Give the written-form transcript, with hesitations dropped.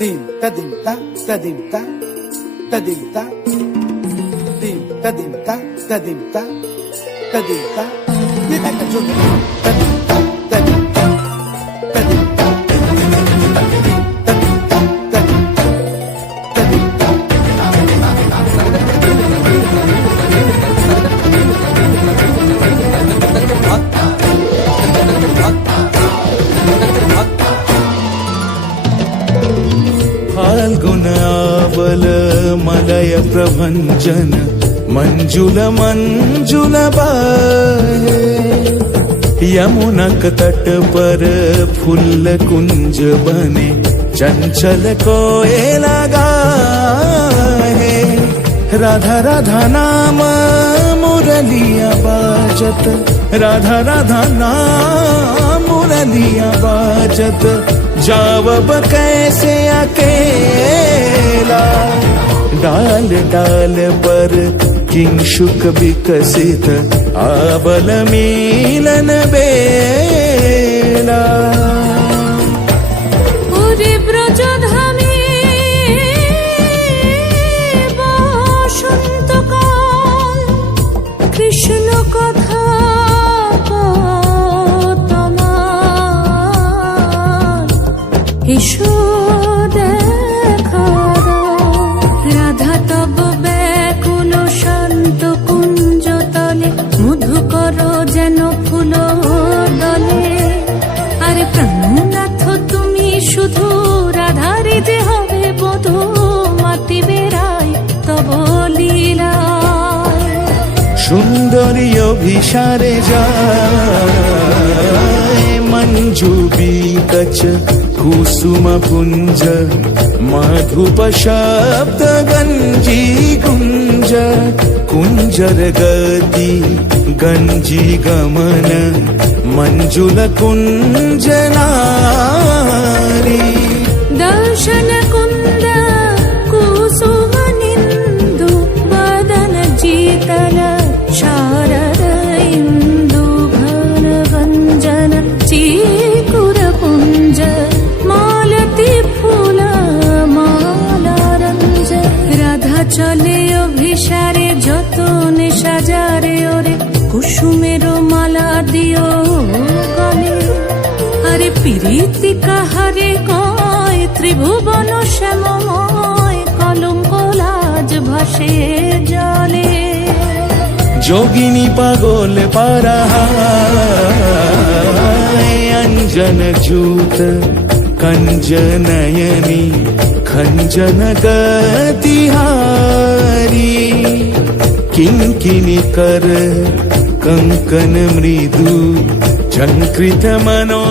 Dim ta dim ta ta dim ta ta dim ta dim ta dim ta ta dim ta ta dim ta ni ta ka chun ta dim ta ta dim ta ta dim ta ta dim ta ta dim ta ta dim ta फाल्गुनावल मलय प्रभंजन मंजुल मंजुल बाहे यमुनक तट पर फूल कुंज बने चंचल कोयला गाहे राधा राधा नाम मुरलिया बाजत राधा राधा नाम मुरलिया बाजत जावब कैसे अकेला डाल डाल पर किंशुक विकसित आबल मिलन बेला ওরে ব্রজধামে বসন্তকাল কৃষ্ণ কথা তোমার এসো দেখা দাও রাধা তব ব্যাকুল শান্ত কুঞ্জ তলে মধুকর যেন ফুল দলে আরে প্রাণনাথ তুমি শুধু রাধারে যে হবে বধূ মাতি বেড়াই তব লীলায় সুন্দরী অভিসারে যায় মঞ্জু বিকচ কুসুম পুঞ্জ মাধুপ শব্দ গঞ্জি কুঞ্জ কুঞ্জর গতি গঞ্জি গমন मंजुल कुंज नारी दर्शन कुंद कुसुम निंदु बदन जीतल शारद इंदु घन गंजन चीकुर पुंज मालती फूल माला रंज राधा चले अभिसारे যতনে সাজারে ওরে কুসুমের মালা দিও গলে আরে প্রীতি কাহারে কয় ত্রিভুবন শ্যামময় কলঙ্ক লাজ ভাসে জলে যোগিনী পাগল পারাহায় अंजन जूत कंजनयनी खंजन गतिहारी किंकिनी कर कंकन मृदु झंकृत मनो